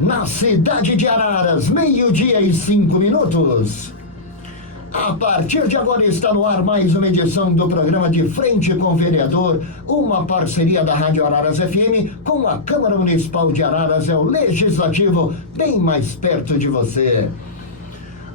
na cidade de Araras, 12:05. A partir de agora está no ar mais uma edição do programa De Frente com o Vereador, uma parceria da Rádio Araras FM com a Câmara Municipal de Araras, é o Legislativo bem mais perto de você.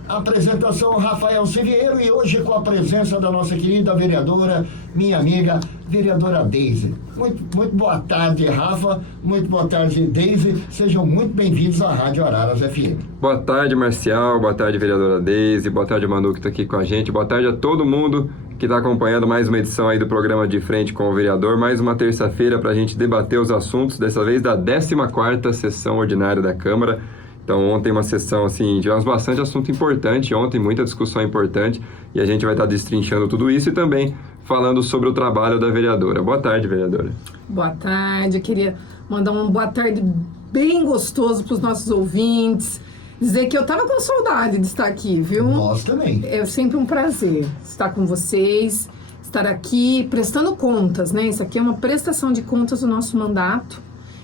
Apresentação Rafael Siviero e hoje com a presença da nossa querida vereadora, minha amiga, vereadora Deise. Muito boa tarde, Rafa. Muito boa tarde, Deise. Sejam muito bem-vindos à Rádio Araras FM. Boa tarde, Marcial. Boa tarde, vereadora Deise. Boa tarde, Manu, que está aqui com a gente. Boa tarde a todo mundo que está acompanhando mais uma edição aí do programa De Frente com o Vereador. Mais uma terça-feira para a gente debater os assuntos, dessa vez da 14ª sessão ordinária da Câmara. Então, ontem uma sessão, assim, tivemos bastante assunto importante, ontem muita discussão importante, e a gente vai estar destrinchando tudo isso e também falando sobre o trabalho da vereadora. Boa tarde, vereadora. Boa tarde, eu queria mandar uma boa tarde bem gostoso para os nossos ouvintes, dizer que eu estava com saudade de estar aqui, viu? Nós também. É sempre um prazer estar com vocês, estar aqui prestando contas, né? Isso aqui é uma prestação de contas do nosso mandato,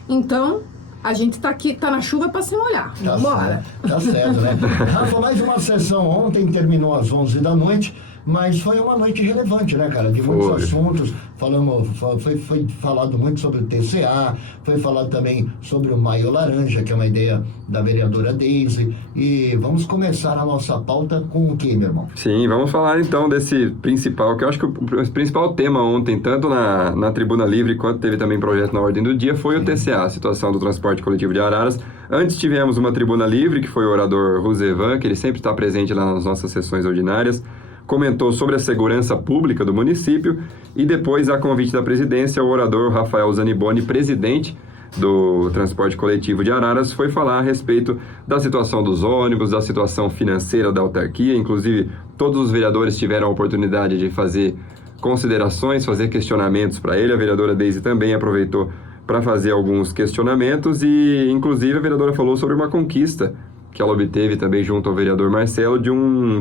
então... A gente tá aqui, tá na chuva para se molhar. Tá Vambora. Tá certo, né? Rafa, mais uma sessão ontem, terminou às 11 da noite, mas foi uma noite relevante, né, cara? De muitos assuntos. Foi falado muito sobre o TCA, foi falado também sobre o Maio Laranja, que é uma ideia da vereadora Deise. E vamos começar a nossa pauta com o quê, meu irmão? Sim, vamos falar então desse principal, que eu acho que o principal tema ontem, tanto na Tribuna Livre quanto teve também projeto na ordem do dia, foi o TCA, a situação do transporte coletivo de Araras. Antes tivemos uma Tribuna Livre, que foi o orador Rosevan, que ele sempre está presente lá nas nossas sessões ordinárias, comentou sobre a segurança pública do município, e depois, a convite da presidência, o orador Rafael Zaniboni, presidente do transporte coletivo de Araras, foi falar a respeito da situação dos ônibus, da situação financeira da autarquia. Inclusive, todos os vereadores tiveram a oportunidade de fazer considerações, fazer questionamentos para ele. A vereadora Deise também aproveitou para fazer alguns questionamentos e, inclusive, a vereadora falou sobre uma conquista que ela obteve também junto ao vereador Marcelo de um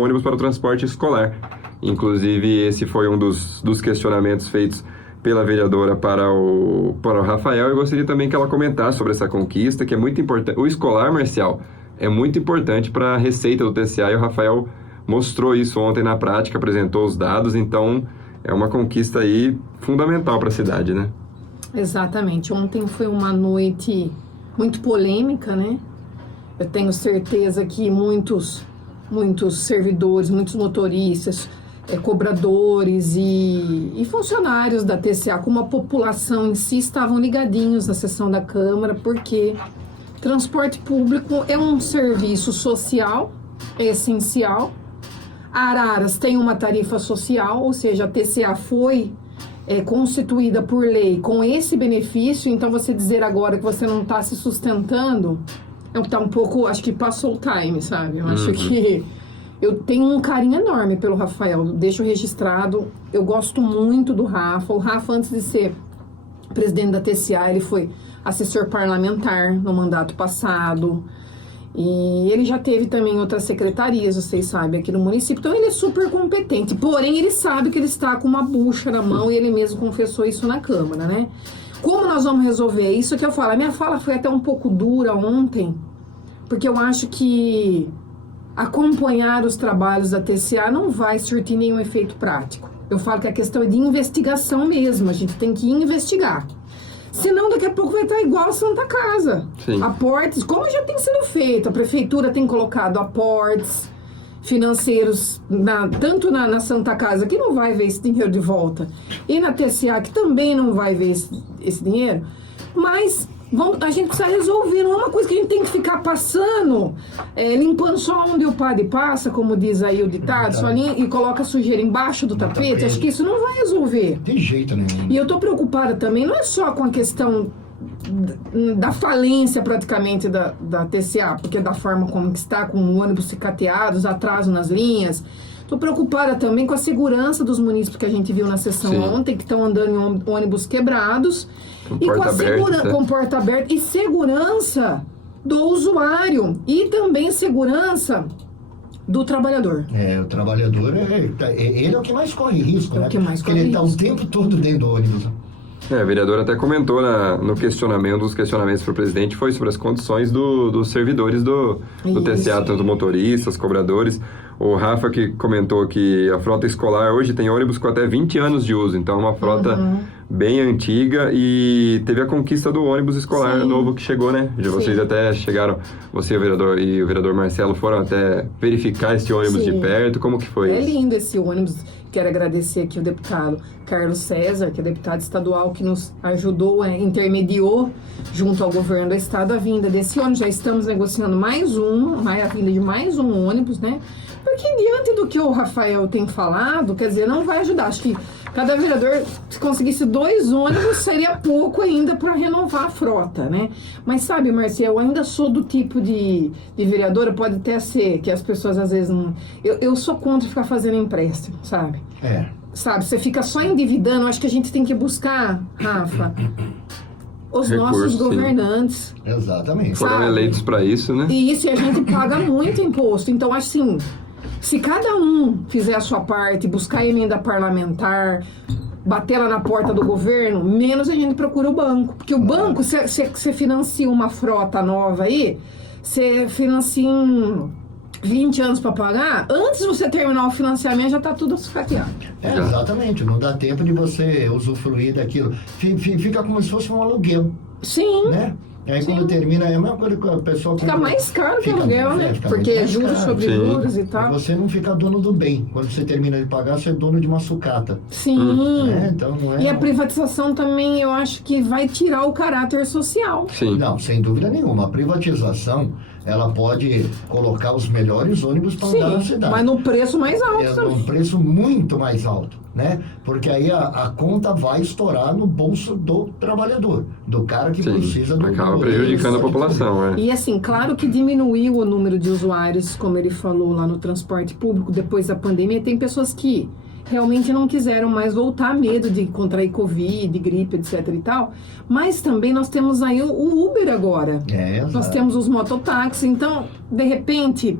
ônibus para o transporte escolar. Inclusive, esse foi um dos questionamentos feitos pela vereadora para o Rafael. Eu gostaria também que ela comentasse sobre essa conquista, que é muito importante. O escolar, Marcial, é muito importante para a receita do TCA, e o Rafael mostrou isso ontem na prática, apresentou os dados, então é uma conquista aí fundamental para a cidade, né? Exatamente. Ontem foi uma noite muito polêmica, né? Eu tenho certeza que muitos servidores, muitos motoristas, cobradores e funcionários da TCA, como a população em si, estavam ligadinhos na sessão da Câmara, porque transporte público é um serviço social, é essencial. Araras tem uma tarifa social, ou seja, a TCA foi constituída por lei com esse benefício, então você dizer agora que você não está se sustentando... Tá um pouco, acho que passou o time, sabe? Eu acho que eu tenho um carinho enorme pelo Rafael, deixo registrado, eu gosto muito do Rafa. O Rafa, antes de ser presidente da TCA, ele foi assessor parlamentar no mandato passado, e ele já teve também outras secretarias, vocês sabem, aqui no município, então ele é super competente, porém ele sabe que ele está com uma bucha na mão, e ele mesmo confessou isso na Câmara, né? Como nós vamos resolver isso que eu falo? A minha fala foi até um pouco dura ontem, porque eu acho que acompanhar os trabalhos da TCA não vai surtir nenhum efeito prático. Eu falo que a questão é de investigação mesmo, a gente tem que investigar. Senão, daqui a pouco vai estar igual a Santa Casa. Sim. Aportes, como já tem sido feito, a prefeitura tem colocado aportes financeiros, tanto na Santa Casa, que não vai ver esse dinheiro de volta, e na TCA, que também não vai ver esse dinheiro, mas a gente precisa resolver, não é uma coisa que a gente tem que ficar passando, limpando só onde o padre passa, como diz aí o ditado, só e coloca sujeira embaixo do tapete. Acho que isso não vai resolver. De jeito nenhum. E eu tô preocupada também, não é só com a questão da falência praticamente da TCA, porque da forma como que está, com ônibus cicateados, atraso nas linhas. Estou preocupada também com a segurança dos munícipes que a gente viu na sessão ontem, que estão andando em ônibus quebrados, e com porta aberta, e segurança do usuário, e também segurança do trabalhador. O trabalhador, ele é o que mais corre risco, né? Que mais corre Porque ele está risco. o tempo todo dentro do ônibus. A vereadora até comentou no questionamento, dos questionamentos para o presidente, foi sobre as condições dos servidores do TCA, tanto motoristas, cobradores. O Rafa que comentou que a frota escolar hoje tem ônibus com até 20 anos de uso, então é uma frota bem antiga, e teve a conquista do ônibus escolar novo que chegou, né? Vocês até chegaram, você vereador, e o vereador Marcelo foram até verificar esse ônibus de perto, como que foi isso? É lindo esse ônibus. Quero agradecer aqui o deputado Carlos César, que é deputado estadual, que nos ajudou, intermediou junto ao governo do estado a vinda desse ônibus. Já estamos negociando a vinda de mais um ônibus, né? Porque diante do que o Rafael tem falado, quer dizer, não vai ajudar. Acho que cada vereador, se conseguisse 2 ônibus, seria pouco ainda para renovar a frota, né? Mas sabe, Marcia, eu ainda sou do tipo de vereadora, pode até ser que as pessoas às vezes não... Eu sou contra ficar fazendo empréstimo, sabe? Sabe, você fica só endividando. Acho que a gente tem que buscar, Rafa, os nossos governantes. Exatamente. Foram eleitos para isso, né? E isso, e a gente paga muito imposto. Então, assim, se cada um fizer a sua parte, buscar emenda parlamentar, bater lá na porta do governo, menos a gente procura o banco. Porque o banco, você financia uma frota nova aí, você financia em 20 anos para pagar, antes de você terminar o financiamento já está tudo sucateado. Exatamente, não dá tempo de você usufruir daquilo. Fica como se fosse um aluguel. Sim. Né? Aí quando termina, é a mesma coisa que a pessoa... Fica mais caro que aluguel, né? Porque é juros sobre juros e tal. E você não fica dono do bem. Quando você termina de pagar, você é dono de uma sucata. Sim. Então não é... E a privatização também, eu acho que vai tirar o caráter social. Sim. Não, sem dúvida nenhuma. A privatização, ela pode colocar os melhores ônibus para andar na cidade. Mas no preço mais alto também. Num preço muito mais alto, né? Porque aí a conta vai estourar no bolso do trabalhador, do cara que precisa do... Acaba prejudicando a população, E assim, claro que diminuiu o número de usuários, como ele falou lá no transporte público, depois da pandemia. Tem pessoas que realmente não quiseram mais voltar, medo de contrair Covid, gripe, etc e tal. Mas também nós temos aí o Uber agora. Nós temos os mototáxis. Então, de repente,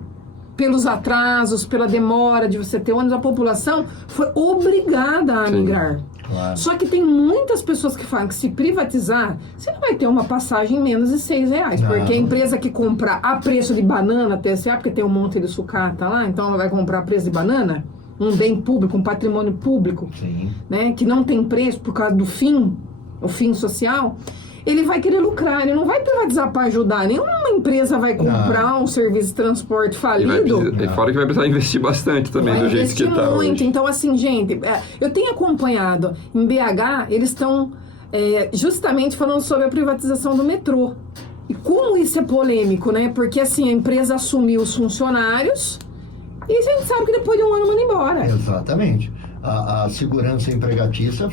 pelos atrasos, pela demora de você ter ônibus, a população foi obrigada a migrar. Claro. Só que tem muitas pessoas que falam que se privatizar, você não vai ter uma passagem menos de R$6. Não. Porque a empresa que comprar a preço de banana, TCA, porque tem um monte de sucata lá, então ela vai comprar a preço de banana, um bem público, um patrimônio público, né, que não tem preço por causa do o fim social, ele vai querer lucrar, ele não vai privatizar para ajudar. Nenhuma empresa vai comprar um serviço de transporte falido. E fora que vai precisar investir bastante também, do jeito que está hoje. Muito. Então, assim, gente, eu tenho acompanhado em BH, eles estão justamente falando sobre a privatização do metrô. E como isso é polêmico, né? Porque, assim, a empresa assumiu os funcionários e a gente sabe que depois de um ano manda embora. Exatamente. A segurança empregatícia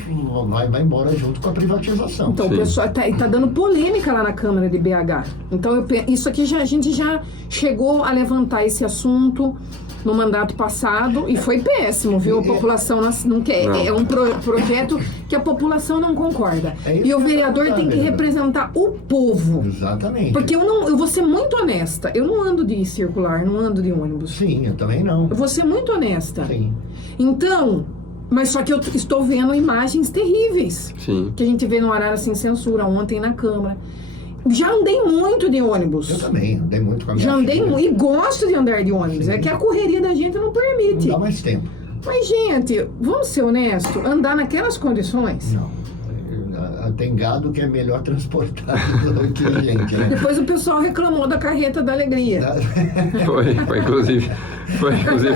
vai embora junto com a privatização. Então, o pessoal tá dando polêmica lá na Câmara de BH. Então, isso aqui a gente já chegou a levantar esse assunto no mandato passado e foi péssimo, viu? A população não quer. É um projeto que a população não concorda. E o vereador tem que representar o povo. Exatamente. Porque eu vou ser muito honesta. Eu não ando de circular, não ando de ônibus. Sim, eu também não. Eu vou ser muito honesta. Sim. Então... Mas só que eu estou vendo imagens terríveis. Sim. Que a gente vê no Araras Sem Censura, ontem na Câmara. Já andei muito de ônibus. Eu também, andei muito com a minha Já andei filha. muito. E gosto de andar de ônibus. É que a correria da gente não permite. Não dá mais tempo. Mas, gente, vamos ser honestos. Andar naquelas condições... Não. Tem gado que é melhor transportado do que a gente, né? Depois o pessoal reclamou da carreta da alegria. Inclusive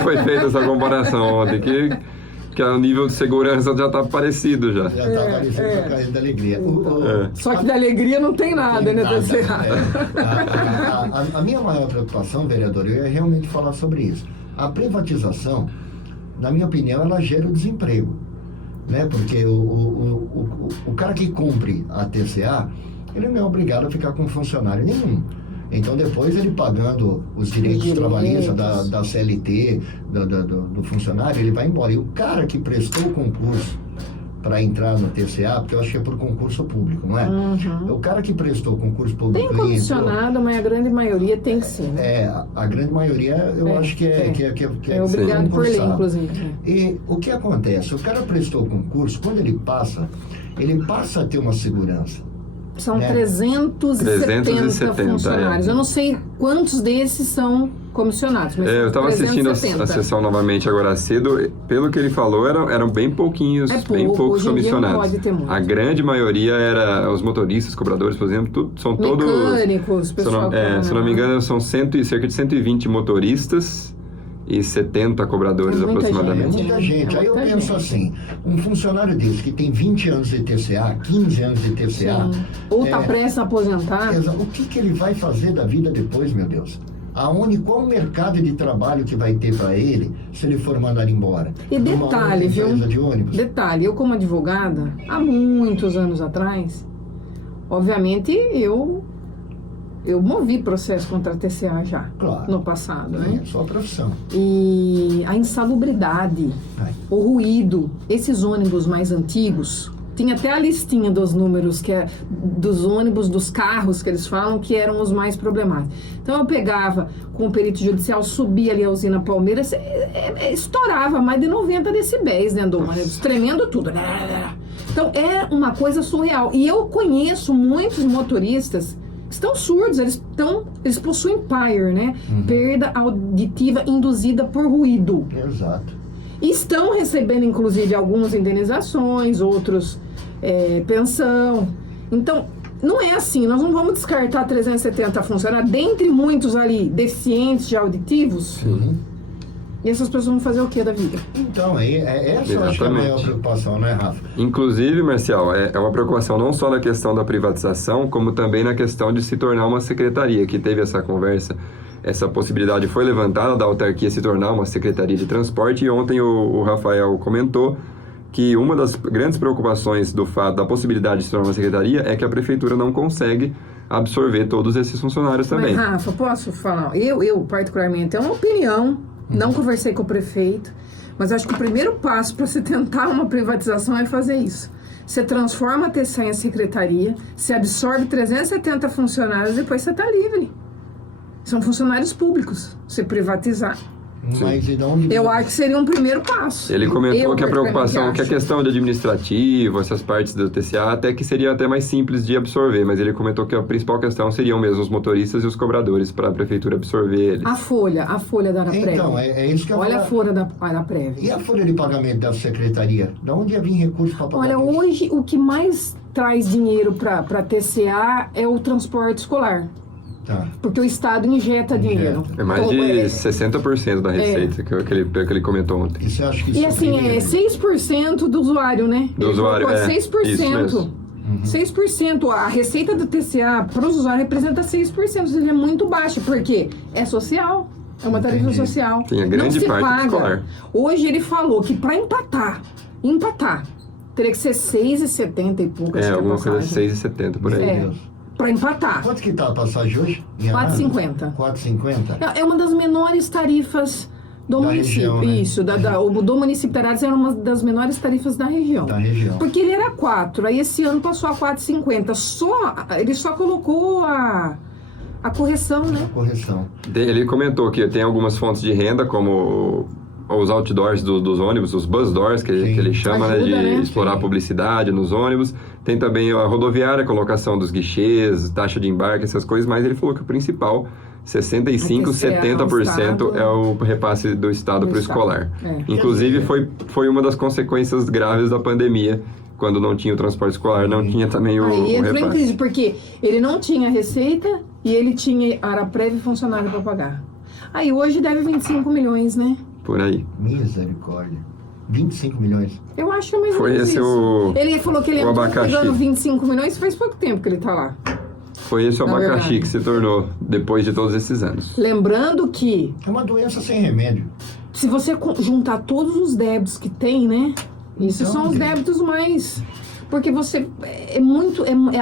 foi feita essa comparação ontem, que o nível de segurança já está parecido já. Já está parecido com a carreta da alegria. Só que da alegria não tem nada, né? A minha maior preocupação, vereador, eu ia realmente falar sobre isso. A privatização, na minha opinião, ela gera o desemprego. Né? Porque o cara que cumpre a TCA, ele não é obrigado a ficar com funcionário nenhum. Então, depois ele pagando os direitos trabalhistas da CLT, do funcionário, ele vai embora. E o cara que prestou o concurso para entrar no TCA, porque eu acho que é por concurso público, não é? O cara que prestou o concurso público... Tem comissionado, mas a grande maioria tem que ser. Né? A grande maioria eu acho que é obrigado por lei, inclusive. E o que acontece? O cara prestou o concurso, quando ele passa, ele passa a ter uma segurança. São né? 370 funcionários. Eu não sei quantos desses são comissionados, mas eu estava assistindo a 370. sessão novamente agora cedo. Pelo que ele falou, eram bem pouquinhos, bem poucos hoje em dia não comissionados. pode ter muito. A grande maioria era os motoristas, cobradores, por exemplo, são todos... Mecânicos, pessoal. Se não me engano, são cerca de 120 motoristas e 70 cobradores É muita aproximadamente. É muita gente. Aí eu muita penso gente. assim, um funcionário desse que tem 20 anos de TCA, 15 anos de TCA... Sim. Ou está prestes a aposentar. O que ele vai fazer da vida depois, meu Deus? Qual o mercado de trabalho que vai ter para ele se ele for mandado embora? E Numa detalhe, outra viu? empresa de ônibus? Detalhe, eu como advogada, há muitos anos atrás, obviamente eu movi processo contra a TCA já, Claro. no passado, É né? sua profissão. E a insalubridade, Ai. o ruído, esses ônibus mais antigos, tinha até a listinha dos números, dos ônibus, dos carros que eles falam, que eram os mais problemáticos. Então eu pegava com o perito judicial, subia ali a usina Palmeiras, estourava mais de 90 decibéis dentro do ônibus, tremendo tudo. Então é uma coisa surreal. E eu conheço muitos motoristas que estão surdos, eles possuem PIR, né? Perda auditiva induzida por ruído. Exato. E estão recebendo, inclusive, algumas indenizações, outros pensão. Então, não é assim. Nós não vamos descartar 370 funcionários, dentre muitos ali deficientes de auditivos. Sim. E essas pessoas vão fazer o que da vida? Então, essa eu acho que é a Exatamente. maior preocupação, né, Rafa? Inclusive, Marcial, é uma preocupação não só na questão da privatização, como também na questão de se tornar uma secretaria, que teve essa conversa, essa possibilidade foi levantada da autarquia se tornar uma secretaria de transporte, e ontem o Rafael comentou que uma das grandes preocupações do fato da possibilidade de se tornar uma secretaria é que a prefeitura não consegue absorver todos esses funcionários também. Mas, Rafa, posso falar? Eu particularmente, é uma opinião, não conversei com o prefeito, mas acho que o primeiro passo para se tentar uma privatização é fazer isso. Você transforma a TCA em secretaria, você absorve 370 funcionários e depois você está livre. São funcionários públicos. Você privatizar. Mas e de onde... Eu acho que seria um primeiro passo. Ele comentou que a preocupação, que a acho. questão de administrativo, essas partes do TCA, até que seria até mais simples de absorver, mas ele comentou que a principal questão seriam mesmo os motoristas e os cobradores para a prefeitura absorver eles. A folha da Araprev. Então, é isso que eu Olha a falar. folha da Araprev. E a folha de pagamento da secretaria? De onde ia vir recurso para pagar Olha, isso? hoje o que mais traz dinheiro para a TCA é o transporte escolar. Tá. Porque o Estado injeta dinheiro. É mais de Então, 60% da receita que ele comentou ontem. E você acha que E isso assim, viria- 6% do usuário, né? Do Ele usuário, colocou é. 6%. Isso mesmo. 6%. A receita do TCA para os usuários representa 6%. Ou seja, é muito baixo. Por quê? É social. É uma tarifa Entendi. social. Tem a grande Não se parte paga. escolar. Hoje ele falou que para empatar, teria que ser 6,70 e pouco. acho que é a Alguma coisa passagem. 6,70 por aí. Meu É. Deus. Para empatar. Quanto que tá a passagem hoje? Em 4,50. 4,50? É uma das menores tarifas do Da município. região, né? Isso, o do município de Araras era uma das menores tarifas da região. Da região. Porque ele era 4, aí esse ano passou a 4,50. Ele só colocou a correção, né? Correção. Ele comentou que tem algumas fontes de renda, como os outdoors dos ônibus, os bus doors, que ele chama, Ajuda, né, de né? explorar a publicidade nos ônibus. Tem também a rodoviária, colocação dos guichês, taxa de embarque, essas coisas, mas ele falou que o principal, 65%, Esse é 70% ao é o repasse do Estado Do para o Estado. escolar. É. Inclusive, foi uma das consequências graves da pandemia, quando não tinha o transporte escolar, não tinha também o Aí entrou em repasse. crise, porque ele não tinha receita e ele tinha Araprev e funcionário para pagar. Aí hoje deve 25 milhões, né? Por aí. Misericórdia. 25 milhões. Eu acho que é mais ou Foi menos esse isso. o Ele falou que ele o entrou abacaxi. pegando 25 milhões, faz pouco tempo que ele tá lá. Foi esse o Na abacaxi verdade. que se tornou depois de todos esses anos. Lembrando que É uma doença sem remédio. se você juntar todos os débitos que tem, né? Isso Então, são os gente. débitos mais... Porque você...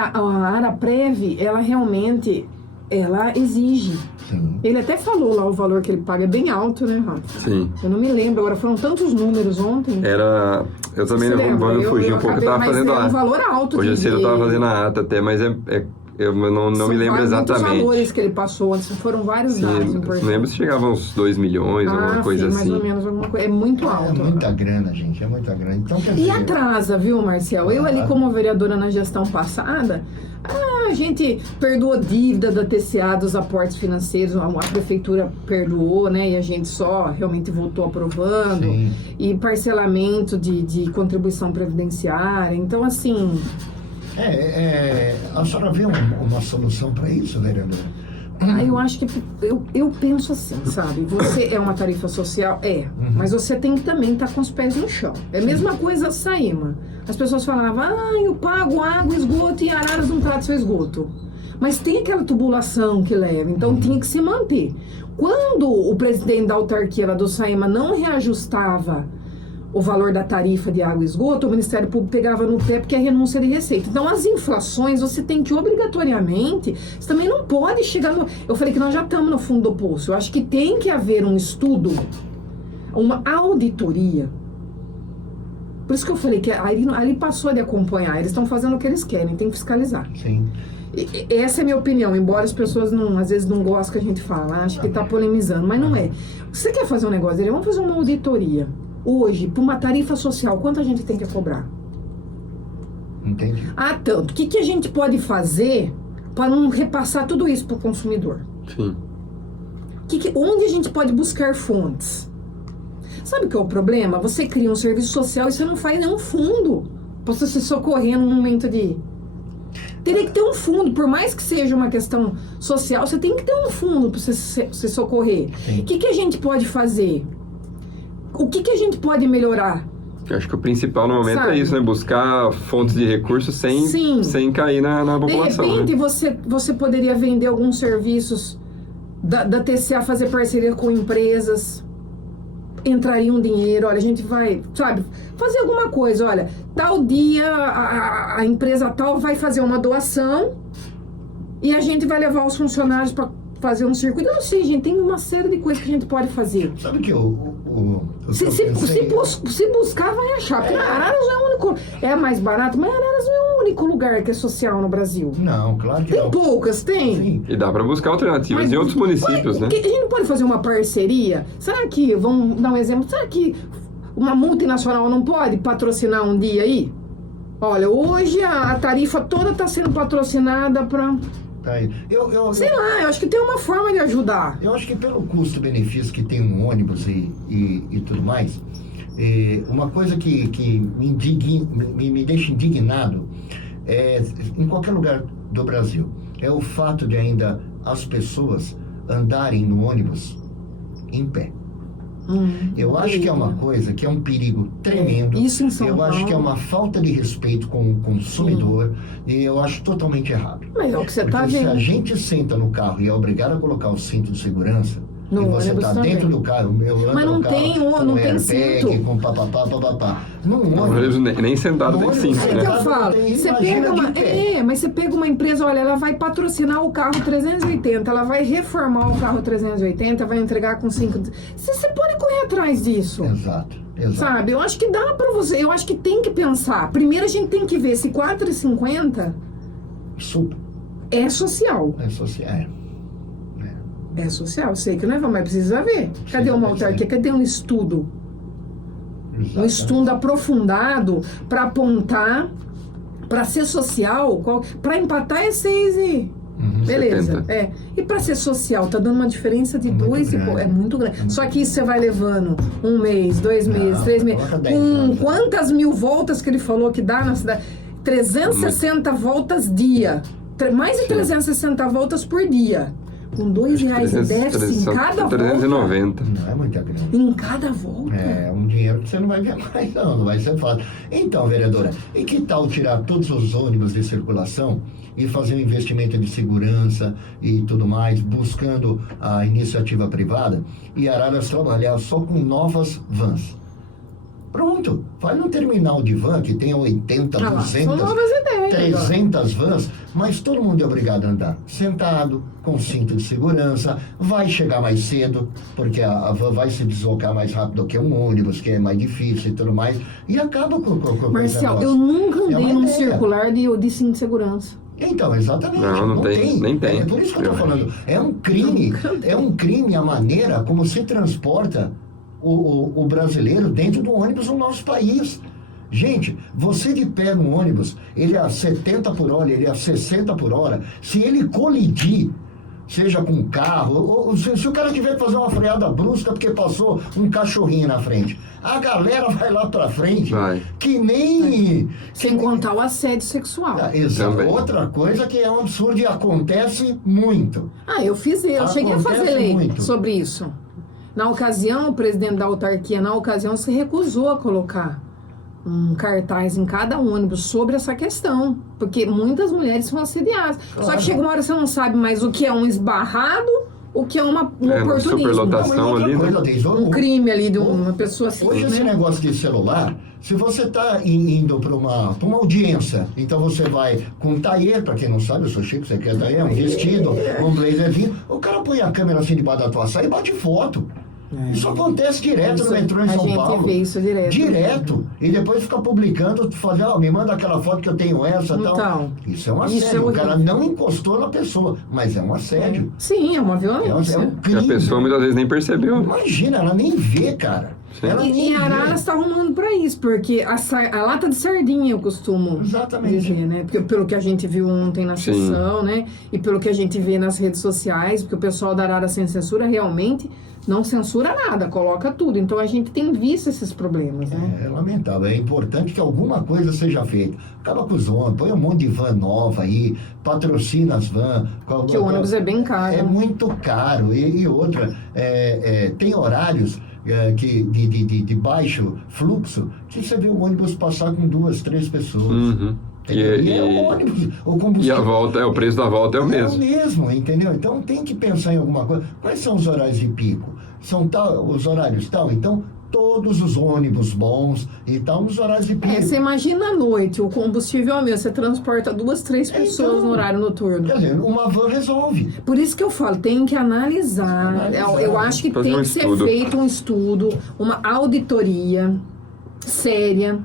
a Araprev, ela realmente... Ela exige. Sim. Ele até falou lá o valor que ele paga. É bem alto, né, Rafa? Sim. Eu não me lembro. Agora foram tantos números ontem. Eu também Você não lembra? vou fugir um pouco. Eu tava mas fazendo é um valor alto. Hoje de- cedo eu tava fazendo a ata até, mas Eu não me lembro Muitos exatamente. valores que ele passou antes, foram vários dados Sim, importantes. não lembro se chegava a uns 2 milhões, alguma coisa sim, assim. mais ou menos alguma coisa. É muito É alto. muita grana, gente, é muita grana. Então, quer E dizer, atrasa, viu, Marcel? Eu ali como vereadora na gestão passada, a gente perdoou dívida da TCA, dos aportes financeiros, a prefeitura perdoou, né? E a gente só realmente votou aprovando. Sim. E parcelamento de contribuição previdenciária. Então, assim... a senhora vê uma solução para isso, vereadora? Eu acho que eu penso assim, sabe? Você é uma tarifa social? Mas você tem que também estar com os pés no chão. É a mesma coisa Saema. As pessoas falavam, eu pago água, esgoto e Araras não trata seu esgoto. Mas tem aquela tubulação que leva, então tinha que se manter. Quando o presidente da autarquia lá do Saema não reajustava o valor da tarifa de água e esgoto, o Ministério Público pegava no pé porque é renúncia de receita. Então, as inflações, você tem que obrigatoriamente, você também não pode chegar no... Eu falei que nós já estamos no fundo do poço. Eu acho que tem que haver um estudo, uma auditoria. Por isso que eu falei que ali passou de acompanhar. Eles estão fazendo o que eles querem, tem que fiscalizar. Sim. Essa é a minha opinião, embora as pessoas às vezes não gostem que a gente fala, acho que está polemizando, mas não é. Você quer fazer um negócio, vamos fazer uma auditoria. Hoje, por uma tarifa social, quanto a gente tem que cobrar? Entendi. Tanto. O que a gente pode fazer para não repassar tudo isso para o consumidor? Sim. Onde a gente pode buscar fontes? Sabe o que é o problema? Você cria um serviço social e você não faz nenhum fundo para você se socorrer num momento de... Teria que ter um fundo, por mais que seja uma questão social, você tem que ter um fundo para você se socorrer. O que a gente pode fazer? O que a gente pode melhorar? Eu acho que o principal no momento Sabe? é isso, né? Buscar fontes de recursos sem cair na população. De repente, né? você poderia vender alguns serviços da TCA, fazer parceria com empresas, entraria um dinheiro, olha, a gente vai, sabe, fazer alguma coisa, olha, tal dia a empresa tal vai fazer uma doação e a gente vai levar os funcionários para fazer um circuito. Eu não sei, gente, tem uma série de coisas que a gente pode fazer. Sabe que Se buscar, vai achar. Porque Araras não é o único... É mais barato, mas Araras não é o único lugar que é social no Brasil. Não, claro que Tem não. poucas, tem. Sim. E dá para buscar alternativas em outros municípios, né? A gente não pode fazer uma parceria? Será que, vamos dar um exemplo, será que uma multinacional não pode patrocinar um dia aí? Olha, hoje a tarifa toda está sendo patrocinada para... Tá aí. Sei lá, eu acho que tem uma forma de ajudar. Eu acho que pelo custo-benefício que tem um ônibus e tudo mais, uma coisa que me deixa indignado em qualquer lugar do Brasil é o fato de ainda as pessoas andarem no ônibus em pé. Eu acho que é uma coisa que é um perigo tremendo. Isso em São Eu acho Paulo. que é uma falta de respeito com o consumidor. E eu acho totalmente errado. Mas é o que você está Porque se a vendo. gente senta no carro e é obrigado a colocar o cinto de segurança, No e você ônibus está também. dentro do carro, eu ando Mas não no carro tem, com não tem airbag, cinto. com papapá. Num Não, ônibus, nem sentado No tem ônibus cinto, É que né? eu falo, você pega uma, mas você pega uma empresa, olha, ela vai patrocinar o carro 380, ela vai reformar o carro 380, vai entregar com 5... Você pode correr atrás disso, Exato. sabe? Eu acho que dá pra você, eu acho que tem que pensar. Primeiro a gente tem que ver se 4,50 Super. é social. É social. É social, sei que não é, mas precisa ver. Cadê uma autarquia? Cadê um estudo? Um estudo aprofundado para apontar, para ser social, para empatar é 6 e... Beleza, 70. E para ser social, tá dando uma diferença de Muito 2 e grande. é muito grande. Só que isso você vai levando 1 mês, 2 meses, 3 meses. coloca 10 Com anos. quantas mil voltas que ele falou que dá na cidade? 360 voltas dia. Mais de 360 voltas por dia. Com R$2 de déficit em cada volta. 390. Não é muita grana. Em cada volta. É um dinheiro que você não vai ver mais, não vai ser fácil. Então, vereadora, e que tal tirar todos os ônibus de circulação e fazer um investimento de segurança e tudo mais, buscando a iniciativa privada e Araras trabalhar só com novas vans? Pronto, faz um terminal de van que tenha 80, São 200, novas ideias. 300 vans, mas todo mundo é obrigado a andar sentado, com cinto de segurança, vai chegar mais cedo, porque a van vai se deslocar mais rápido que um ônibus, que é mais difícil e tudo mais, e acaba com esse Marcial, negócio. eu nunca É andei uma num ideia. circular de cinto de segurança. Então, exatamente. Não tem, nem tem. É por isso que eu estou falando. É um crime a maneira como se transporta o brasileiro dentro do ônibus no nosso país. Gente, você que pega um ônibus, ele é a 70 por hora, ele é a 60 por hora, se ele colidir, seja com um carro, ou se o cara tiver que fazer uma freada brusca porque passou um cachorrinho na frente, a galera vai lá pra frente, que nem... Sem contar o assédio sexual. Outra coisa que é um absurdo e acontece muito. Eu cheguei a fazer lei sobre isso. Na ocasião, o presidente da autarquia, se recusou a colocar um cartaz em cada ônibus sobre essa questão, porque muitas mulheres são assediadas. Só que chega uma hora que você não sabe mais o que é um esbarrado, o que é um oportunismo. Superlotação ali, né? Um crime ali de uma pessoa assim. Hoje esse negócio de celular, se você está indo para uma audiência, então você vai com um tailleur, para quem não sabe, eu sou chique, você quer tailleur, um vestido, um blazerzinho, o cara põe a câmera assim debaixo da tua saia e bate foto. Isso acontece direto no metrô em São Paulo. A gente vê isso direto. Direto. E depois fica publicando, me manda aquela foto que eu tenho essa e tal. Isso é um assédio. O cara não encostou na pessoa, mas é um assédio. Sim, é uma violência. É um crime. A pessoa muitas vezes nem percebeu. Imagina, ela nem vê, cara. E Araras está arrumando para isso, porque a lata de sardinha eu costumo dizer, né? Porque, pelo que a gente viu ontem na sessão, né? E pelo que a gente vê nas redes sociais, porque o pessoal da Araras Sem Censura realmente não censura nada, coloca tudo. Então a gente tem visto esses problemas, né? É lamentável. É importante que alguma coisa seja feita. Acaba com os ônibus, põe um monte de van nova aí, patrocina as vans. Que o ônibus é bem caro. É muito caro. E outra, tem horários de baixo fluxo que você vê o ônibus passar com 2, 3 pessoas. Uhum. E é o ônibus, o combustível. E a volta, o preço da volta é o mesmo. É o mesmo, entendeu? Então tem que pensar em alguma coisa. Quais são os horários de pico? São os horários tal? Então, todos os ônibus bons e tal, nos horários de pico. Você imagina à noite, o combustível é o mesmo, você transporta 2, 3 pessoas no horário noturno. Quer dizer, uma van resolve. Por isso que eu falo, tem que analisar. Eu acho que tem que ser feito um estudo, uma auditoria séria.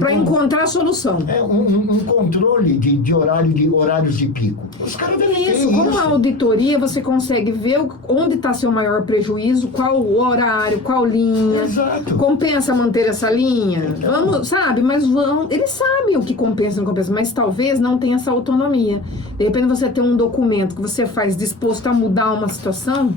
Para encontrar a solução. Um controle de horários de pico. Os caras devem ter isso. Com a auditoria, você consegue ver onde está seu maior prejuízo, qual o horário, qual linha. Exato. Compensa manter essa linha? Vamos, sabe? Mas eles sabem o que compensa e não compensa, mas talvez não tenha essa autonomia. De repente você tem um documento que você faz disposto a mudar uma situação,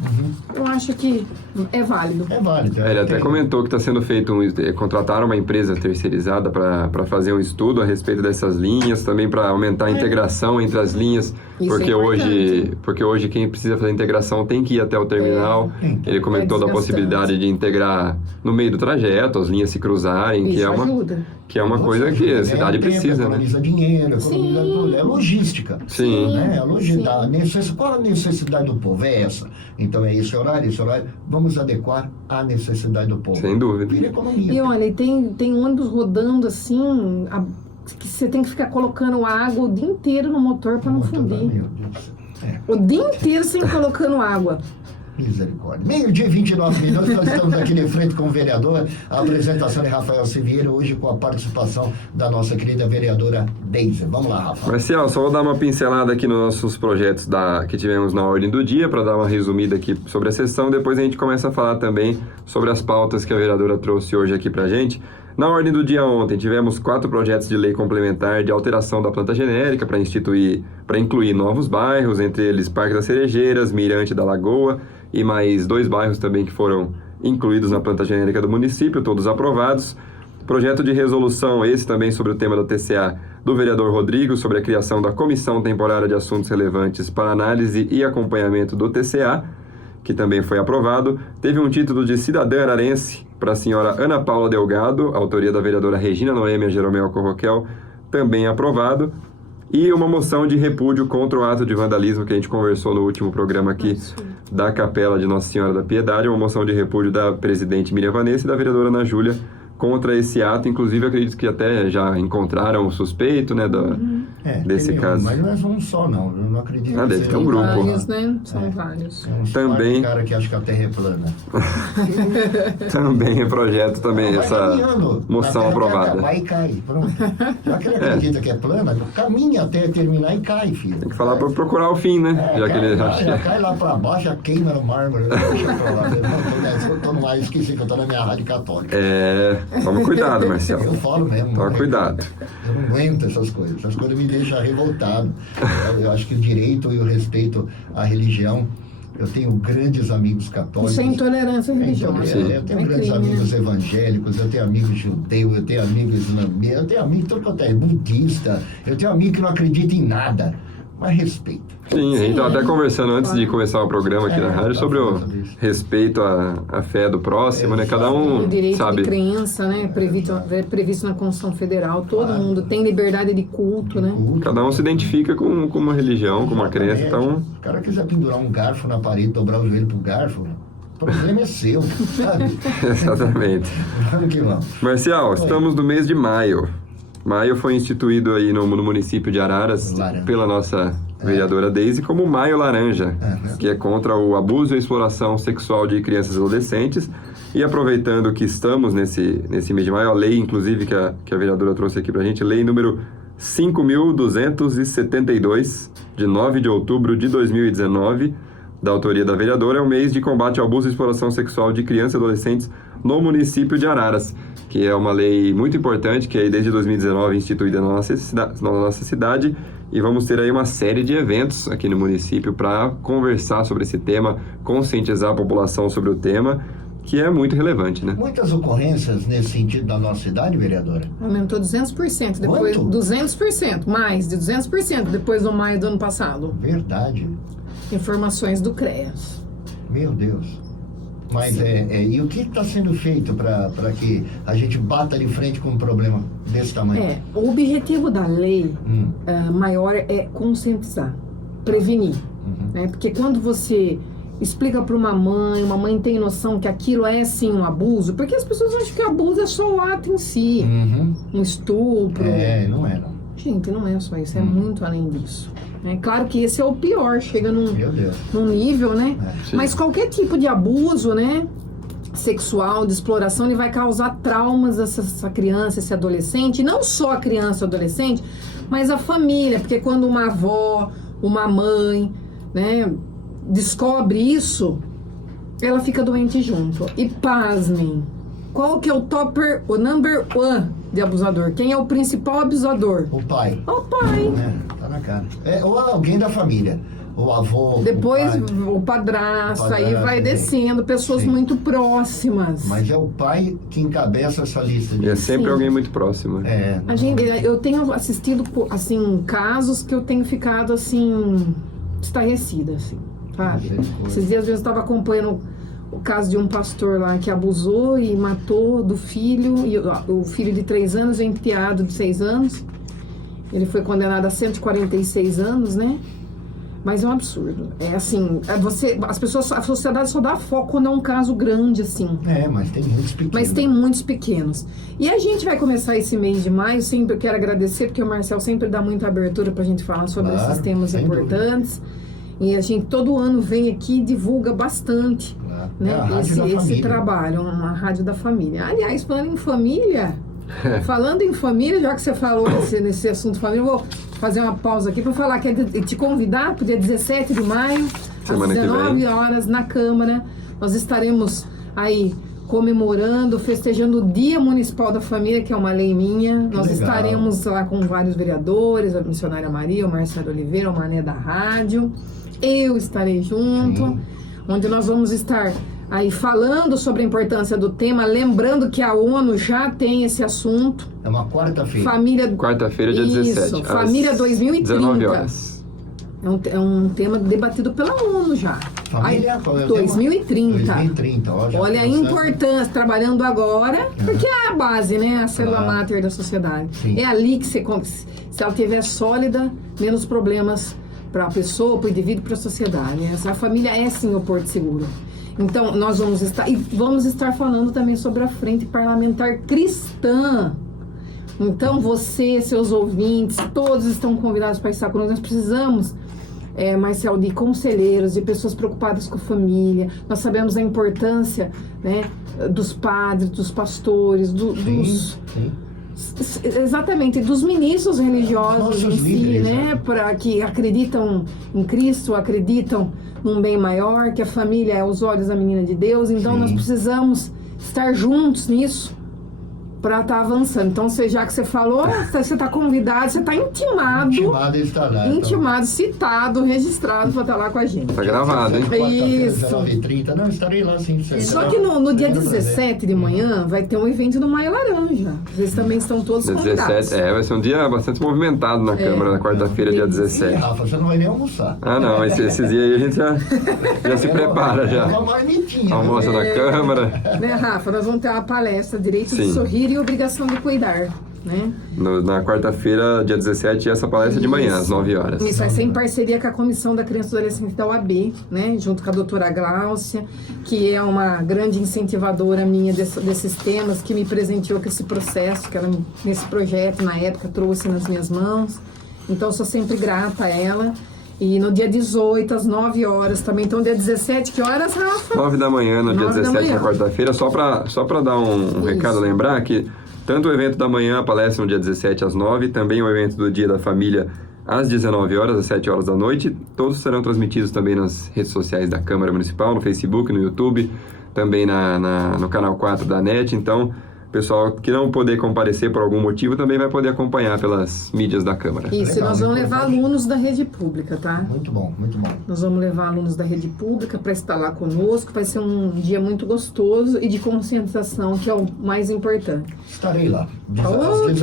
eu acho que é válido. É válido. Ele até comentou que está sendo feito contrataram uma empresa terceirizada para fazer um estudo a respeito dessas linhas, também para aumentar a integração entre as linhas, porque hoje quem precisa fazer a integração tem que ir até o terminal. Ele comentou da possibilidade de integrar no meio do trajeto, as linhas se cruzarem, que é uma coisa que a cidade precisa. Economiza dinheiro, economiza tudo. É logística. Sim. Né? Qual a necessidade do povo? É essa. Então é esse horário. Vamos adequar à necessidade do povo. Sem dúvida. Vira economia. E olha, tem ônibus rodando assim, que você tem que ficar colocando água o dia inteiro no motor para não fundir. O dia inteiro sem colocando água. Misericórdia. 12:29, nós estamos aqui de frente com o vereador. A apresentação de Rafael Siviero, hoje com a participação da nossa querida vereadora Deise. Vamos lá, Rafael. Marcial, só vou dar uma pincelada aqui nos nossos projetos que tivemos na ordem do dia, para dar uma resumida aqui sobre a sessão. Depois a gente começa a falar também sobre as pautas que a vereadora trouxe hoje aqui pra gente. Na ordem do dia ontem, tivemos 4 projetos de lei complementar de alteração da planta genérica para incluir novos bairros, entre eles Parque das Cerejeiras, Mirante da Lagoa e mais 2 bairros também que foram incluídos na planta genérica do município, todos aprovados. Projeto de resolução, esse também sobre o tema da TCA, do vereador Rodrigo, sobre a criação da Comissão Temporária de Assuntos Relevantes para Análise e Acompanhamento do TCA, que também foi aprovado. Teve um título de cidadã ararense para a senhora Ana Paula Delgado, autoria da vereadora Regina Noêmia Jeromel Corroquel, também aprovado. E uma moção de repúdio contra o ato de vandalismo que a gente conversou no último programa aqui da Capela de Nossa Senhora da Piedade, uma moção de repúdio da presidente Miriam Vanessa e da vereadora Ana Júlia, contra esse ato. Inclusive, eu acredito que até já encontraram o suspeito, né, desse tem caso. Mas não é um só, não. Eu não acredito que deve seja ter um grupo. Vários, né? São vários. Tem uns Também. 4 cara que acha que a Terra é plana. Também é projeto, também, Vai essa caminhando. moção A Terra aprovada. Vai acabar e cai. Pronto. Já que ele acredita que é plana, caminha até terminar e cai, filho. Tem que falar para procurar o fim, né? Já que ele já cai lá pra baixo, já queima no mármore. Deixa pra lá. Eu tô no ar, esqueci que eu tô na minha rádio católica. Toma cuidado, Marcelo. Eu falo mesmo. Toma né? cuidado. Eu não aguento essas coisas. Essas coisas me deixam revoltado. Eu acho que o direito e o respeito à religião. Eu tenho grandes amigos católicos. Isso é intolerância religiosa. Eu tenho grandes amigos evangélicos, eu tenho amigos judeus, eu tenho amigos islamistas, eu tenho amigo todo quanto é budista, eu tenho amigo que não acredita em nada, mas respeito. Sim, a gente estava até conversando antes de começar o programa aqui na rádio sobre o respeito à fé do próximo, né? Cada um O direito sabe. de crença, né? Previsto na Constituição Federal. Todo mundo tem liberdade de culto, né? Cada um se identifica com uma religião, com uma crença, então... Se o cara quiser pendurar um garfo na parede, dobrar o joelho pro garfo, o problema é seu, sabe? Exatamente. Vamos que vamos. Marcial, estamos no mês de maio. Maio foi instituído aí no município de Araras Laranja. pela nossa vereadora Deise como Maio Laranja, que é contra o abuso e exploração sexual de crianças e adolescentes. E aproveitando que estamos nesse mês de maio, a lei, inclusive, que a vereadora trouxe aqui pra gente, lei número 5.272, de 9 de outubro de 2019, da autoria da vereadora, é o mês de combate ao abuso e exploração sexual de crianças e adolescentes no município de Araras, que é uma lei muito importante, que é desde 2019 instituída na nossa cidade, e vamos ter aí uma série de eventos aqui no município para conversar sobre esse tema, conscientizar a população sobre o tema, que é muito relevante, né? Muitas ocorrências nesse sentido na nossa cidade, vereadora? Aumentou 200%, depois Quanto? 200%, mais de 200% depois do maio do ano passado. Verdade. Informações do CREAS. Meu Deus. Mas e o que está sendo feito para que a gente bata de frente com um problema desse tamanho? O objetivo da lei maior é conscientizar, prevenir. Né? Porque quando você explica para uma mãe tem noção que aquilo é sim um abuso, porque as pessoas acham que abuso é só o ato em si, um estupro. Não é não. Gente, não é só isso, é muito além disso. É claro que esse é o pior, chega num nível, né? Mas qualquer tipo de abuso, né? Sexual, de exploração, ele vai causar traumas a essa criança, esse adolescente. E não só a criança, o adolescente, mas a família. Porque quando uma avó, uma mãe, né, descobre isso, ela fica doente junto. E pasmem, qual que é o number one de abusador? Quem é o principal abusador? O pai. O pai. Tá na cara. Ou alguém da família. O avô. Depois o padrasto, aí vai descendo, pessoas muito próximas. Mas é o pai que encabeça essa lista. E é sempre alguém muito próximo. Eu tenho assistido, assim, casos que eu tenho ficado, assim, estarrecida, assim, sabe? Esses dias eu estava acompanhando o caso de um pastor lá que abusou e matou do filho, e o filho de 3 anos, o enteado de 6 anos. Ele foi condenado a 146 anos, né? Mas é um absurdo. É assim, a sociedade só dá foco quando é um caso grande, assim. Mas tem muitos pequenos. Mas tem muitos pequenos. E a gente vai começar esse mês de maio, sempre eu quero agradecer, porque o Marcel sempre dá muita abertura pra gente falar sobre esses temas importantes. E a gente todo ano vem aqui e divulga bastante, né, esse trabalho, uma rádio da família. Aliás, falando em família, já que você falou nesse assunto família, eu vou fazer uma pausa aqui para falar que te convidar para o dia 17 de maio, às 19 horas, na Câmara. Nós estaremos aí comemorando, festejando o Dia Municipal da Família, que é uma lei minha. Nós estaremos lá com vários vereadores, a missionária Maria, o Marcelo Oliveira, o Mané da Rádio. Eu estarei junto, onde nós vamos estar aí falando sobre a importância do tema, lembrando que a ONU já tem esse assunto. É uma quarta-feira. Quarta-feira, dia 17. Família 2030. 19 horas. É um tema debatido pela ONU já. Família, qual é o 2030. 2030, olha a importância, trabalhando agora, porque é a base, né? A célula máter da sociedade. É ali que se ela estiver sólida, menos problemas para a pessoa, para o indivíduo, para a sociedade. Essa família é sim o porto seguro. Então, nós vamos estar falando também sobre a Frente Parlamentar Cristã. Então, você, seus ouvintes, todos estão convidados para estar conosco. Nós precisamos, Marcelo, de conselheiros, de pessoas preocupadas com a família. Nós sabemos a importância, né, dos padres, dos pastores, exatamente, dos ministros religiosos em si, né, para que acreditam em Cristo, acreditam num bem maior, que a família é os olhos da menina de Deus. Então, nós precisamos estar juntos nisso para estar avançando. Então, já que você falou, você está convidado, você está intimado. Intimado está lá. Intimado, citado, registrado para estar lá com a gente. Tá gravado, hein? Isso. 19h30. Não, estarei lá sim. Só que no dia 17 de manhã vai ter um evento do Maio Laranja. Vocês também estão todos convidados. 17, vai ser um dia bastante movimentado na Câmara, na quarta-feira, dia 17. Rafa, você não vai nem almoçar. Ah, não, esses dias aí a gente já se prepara já. Uma marmitinha. Almoça na Câmara. Né, Rafa? Nós vamos ter uma palestra, Direito de Sim. Sorrir e Obrigação de Cuidar, né? Na quarta-feira, dia 17, essa palestra de manhã, às 9 horas. Isso vai ser em parceria com a Comissão da Criança e Adolescente da UAB, né? Junto com a doutora Gláucia, que é uma grande incentivadora minha desses temas, que me presenteou com esse processo, que ela, nesse projeto, na época, trouxe nas minhas mãos. Então, eu sou sempre grata a ela. E no dia 18, às 9 horas também. Então, dia 17, que horas, Rafa? 9 da manhã, no dia 9 da 17, manhã. na quarta-feira. Só pra dar um recado, lembrar que tanto o evento da manhã, a palestra no dia 17 às 9, também o evento do Dia da Família às 19 horas, às 7 horas da noite. Todos serão transmitidos também nas redes sociais da Câmara Municipal, no Facebook, no YouTube, também no canal 4 da NET. Então, o pessoal que não poder comparecer por algum motivo também vai poder acompanhar pelas mídias da Câmara. Isso, Legal, e nós vamos levar importante. alunos da rede pública, tá? Muito bom, muito bom. Nós vamos levar alunos da rede pública para estar lá conosco. Vai ser um dia muito gostoso e de conscientização, que é o mais importante. Estarei lá. Olha,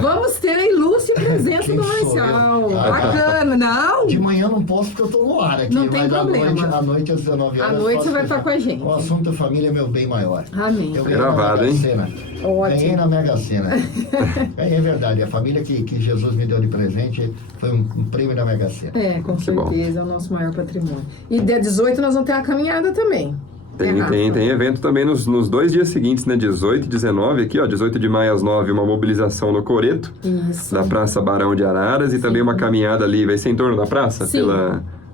vamos ter a ilustre presença Quem do sou eu? Marcial. Bacana, não? De manhã não posso porque eu tô no ar aqui. Não tem mas problema. À noite às 19 horas. À noite posso você vai fechar. estar com a gente. O assunto família é meu bem maior. Amém. Eu ganhei Gravado, na Mega hein? Sena. Ótimo. Ganhei na Mega Sena. É verdade, a família que Jesus me deu de presente foi um prêmio da Mega Sena. Com Que bom. certeza, é o nosso maior patrimônio. E dia 18 nós vamos ter a caminhada também. Tem evento também nos 2 dias seguintes, né? 18 e 19, aqui, ó. 18 de maio às 9, uma mobilização no Coreto, Isso. da Praça Barão de Araras, e também uma caminhada ali, vai ser em torno da praça, Sim.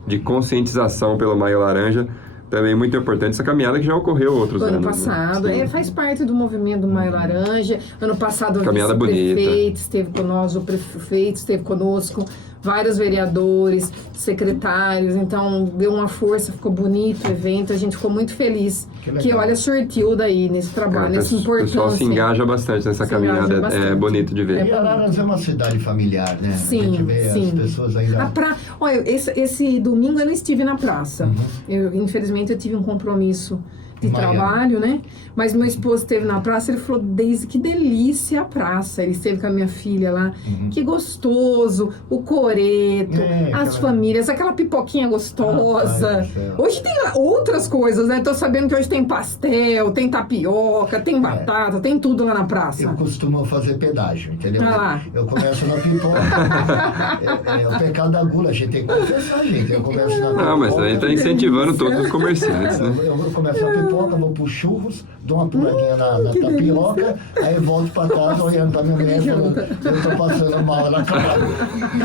de conscientização pelo Maio Laranja. Também muito importante essa caminhada que já ocorreu outros Ano anos. passado, né? Sim. faz parte do movimento do Maio Laranja. Ano passado, Caminhada o bonita. vice-prefeito esteve conosco, o prefeito esteve conosco, vários vereadores, secretários. Então, deu uma força, ficou bonito o evento. A gente ficou muito feliz. Que legal. Que, olha, sortiu daí nesse trabalho, nessa O importância. pessoal se engaja bastante nessa Se engaja caminhada, é bastante. bonito de ver. E Araras é uma cidade familiar, né? Sim, a gente vê sim. as pessoas ainda. Olha, esse domingo eu não estive na praça. Uhum. Infelizmente, eu tive um compromisso de Manhã. trabalho, né? Mas meu esposo esteve na praça, ele falou, Deise, que delícia a praça. Ele esteve com a minha filha lá. Que gostoso, o coreto, as famílias, aquela pipoquinha gostosa. Rapaz do céu. Hoje tem outras coisas, né? Tô sabendo que hoje tem pastel, tem tapioca, tem batata, tem tudo lá na praça. Eu costumo fazer pedágio, entendeu? Ah lá. Eu começo na pipoca. É o pecado da gula, a gente tem que confessar, gente. Eu começo na pipoca. Não, mas aí tá incentivando todos os comerciantes, né? Eu começo na pipoca, vou pro churros, dou uma puladinha na tapioca, aí volto pra casa olhando pra minha mulher falando, eu tô passando mal na cara.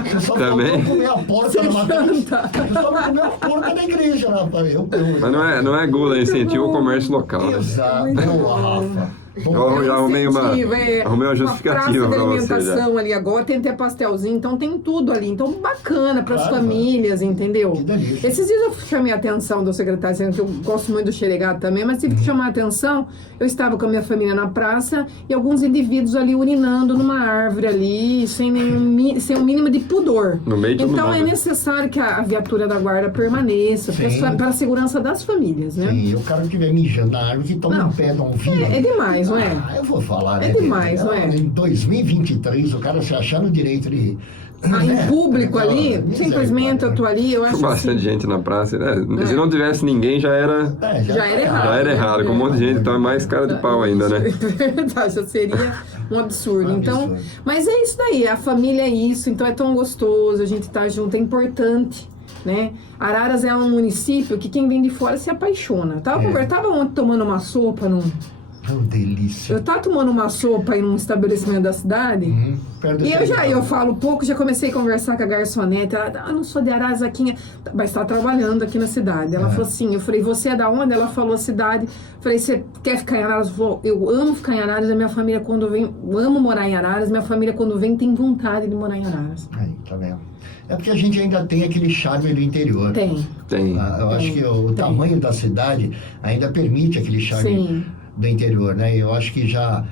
Você só Também? faltou comer a porca na matriz. Você só não comeu a porca da igreja, rapaz. Mas não é gula, incentiva o comércio local, né? Exato, boa, Rafa. Eu já arrumei uma Uma justificativa praça pra de você já. alimentação ali agora, tem até pastelzinho, então tem tudo ali. Então, bacana para as Claro, famílias, entendeu? Que delícia. Esses dias eu chamei a atenção do secretário, dizendo que eu gosto muito do xeregado também, mas tive que chamar a atenção. Eu estava com a minha família na praça e alguns indivíduos ali urinando numa árvore ali, sem o mínimo de pudor. No meio de todo Então, mundo. é necessário que a viatura da guarda permaneça, Sim. para a segurança das famílias, né? Sim, e o cara que estiver mijando na árvore, que toma Não. um pé de um vírus. É demais, não é? Eu vou falar, né? É demais, não é? Em 2023, o cara se achar no direito de... Em público ali, Misericórdia. simplesmente eu tô ali, eu acho Bastante assim, gente na praça. Se não tivesse ninguém, já era já era errado. Já era errado, com um monte de gente, então é mais cara de pau ainda, né? Verdade, já seria um absurdo. Um Então, absurdo. mas é isso daí, a família é isso, então é tão gostoso, a gente tá junto, é importante. né? Araras é um município que quem vem de fora se apaixona. Tava ontem tomando uma sopa num... delícia. Eu tava tomando uma sopa em um estabelecimento da cidade. E eu falo pouco, já comecei a conversar com a garçonete. Ela, eu não sou de Araras aqui, mas tá trabalhando aqui na cidade. Ela falou assim, eu falei, você é da onde? Ela falou a cidade. Eu falei, você quer ficar em Araras? Ela falou, eu amo ficar em Araras, a minha família quando vem, eu amo morar em Araras, minha família quando vem tem vontade de morar em Araras. Aí, tá vendo? É porque a gente ainda tem aquele charme do interior. Tem. Eu acho que o tamanho da cidade ainda permite aquele charme do interior, né? Eu acho que já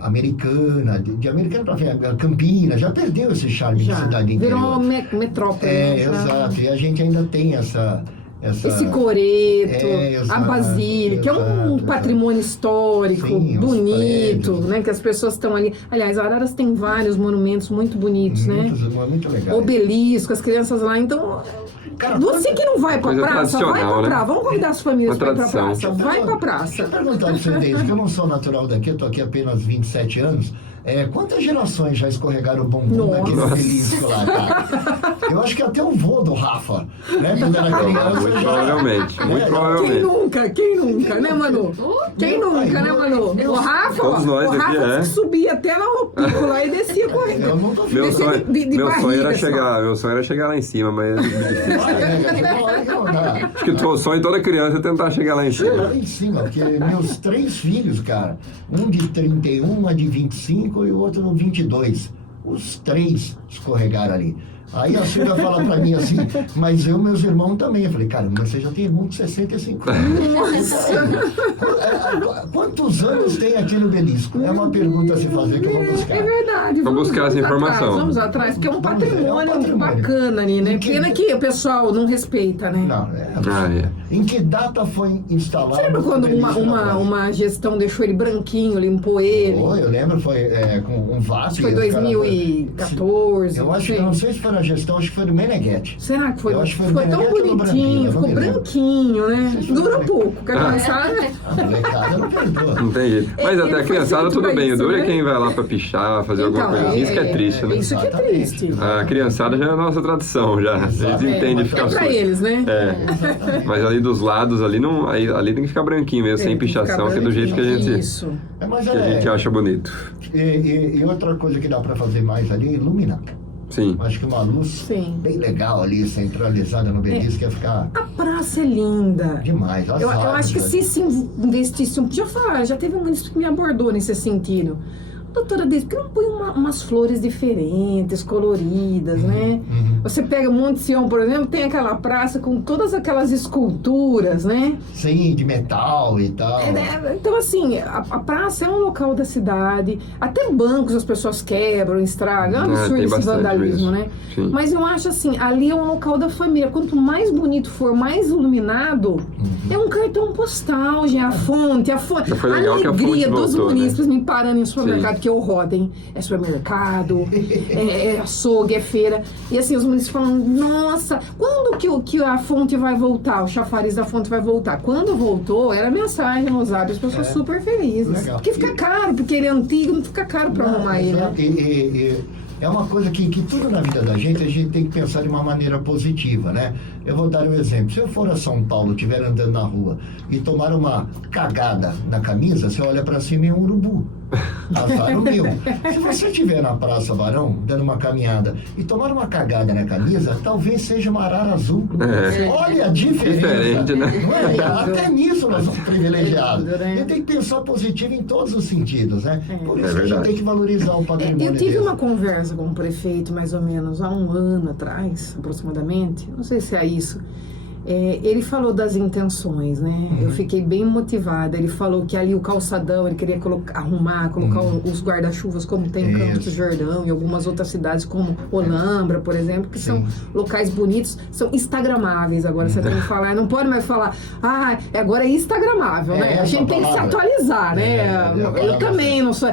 Americana, de Americana para Campinas, já perdeu esse charme de cidade interior. Virou metrópole. Exato. E a gente ainda tem esse coreto, a Basílica, que é um patrimônio histórico, bonito, né? Que as pessoas estão ali. Aliás, Araras tem vários monumentos muito bonitos, né? Muito legal. Obelisco, as crianças lá, então... Cara, você que não vai pra praça, vai pra praça. Vamos convidar as famílias pra ir pra praça. Vai pra praça. Deixa eu perguntar pra vocês, que eu não sou natural daqui, eu tô aqui apenas 27 anos. Quantas gerações já escorregaram o bumbum naquele obelisco lá, cara? Eu acho que até o vô do Rafa, né? Quando era criança. Muito provavelmente. Quem nunca, né, Manu? Quem nunca, né, Manu? O Rafa subia até lá no pico lá e descia correndo. Eu nunca vi. Meu sonho era chegar lá em cima, mas acho que o sonho de toda criança é tentar chegar lá em cima. Lá em cima, porque meus 3 filhos, cara, um de 31, uma de 25 e o outro no 22. Os 3 escorregaram ali. Aí a Silvia fala pra mim assim, mas meus irmãos também. Eu falei, cara, mas você já tem irmão de 65 anos. Nossa! Quantos anos tem aquele obelisco? É uma pergunta a se fazer que eu vou buscar. É verdade. Vamos buscar essa informação. Vamos atrás, porque é um patrimônio bacana ali, né? Pena que o pessoal não respeita, né? Não, Em que data foi instalado? Você lembra quando uma gestão deixou ele branquinho, limpou ele? Eu lembro, foi com um vaso. Foi 2014. Eu acho que não sei se foi na gestão, acho que foi do Meneghetti. Será que foi? Ficou tão bonitinho, ficou branquinho, né? Dura pouco, quer começar? A molecada não perdoa. Não tem jeito. Mas até a criançada tudo bem, o duro é quem vai lá pra pichar, fazer alguma coisa assim, isso que é triste, né? Isso que é triste. A criançada já é a nossa tradição, já. Eles entendem ficar pra eles, né? Mas ali dos lados, ali tem que ficar branquinho mesmo, sem pichação, que é do jeito que a gente acha bonito. E outra coisa que dá pra fazer mais ali é iluminar. Sim. Acho que uma luz bem legal ali, centralizada no obelisco, ia ficar... A praça é linda. Demais. Eu acho que se investisse já teve um município que me abordou nesse sentido. Doutora Deise, por que não põe umas flores diferentes, coloridas, né? Você pega Monte Sião, por exemplo, tem aquela praça com todas aquelas esculturas, né? Sim, de metal e tal. Então, assim, a praça é um local da cidade. Até bancos as pessoas quebram, estragam. É um absurdo esse vandalismo, né? Sim. Mas eu acho assim, ali é um local da família. Quanto mais bonito for, mais iluminado, é um cartão postal, já a fonte. A alegria dos munícipes me parando em supermercado. Que eu rodo, hein? É supermercado, é açougue, é feira. E assim, os munícipes falam, nossa, quando que a fonte vai voltar? O chafariz da fonte vai voltar? Quando voltou, era mensagem no Zap, as pessoas super felizes. Legal. Porque fica caro, porque ele é antigo, não fica caro pra arrumar ele. Né? É uma coisa que tudo na vida da gente, a gente tem que pensar de uma maneira positiva, né? Eu vou dar um exemplo. Se eu for a São Paulo, estiver andando na rua e tomar uma cagada na camisa, você olha pra cima e é um urubu. Azar o meu. Se você estiver na Praça Barão, dando uma caminhada e tomar uma cagada na camisa, talvez seja uma arara azul. Olha a diferença. Diferente, né? Não é? Até nisso nós somos privilegiados. A gente tem que pensar positivo em todos os sentidos, né? Por isso a gente tem que valorizar o patrimônio. Eu tive uma conversa com o prefeito, mais ou menos, há um ano atrás, aproximadamente. Não sei se é isso. Ele falou das intenções, né? Eu fiquei bem motivada. Ele falou que ali o calçadão, ele queria colocar os guarda-chuvas como tem em Campos do Jordão e algumas outras cidades como Olambra, por exemplo, que são locais bonitos, são instagramáveis. Agora você tem que falar, não pode mais falar, agora é instagramável, né? A gente tem que se atualizar, né? Eu também não sou.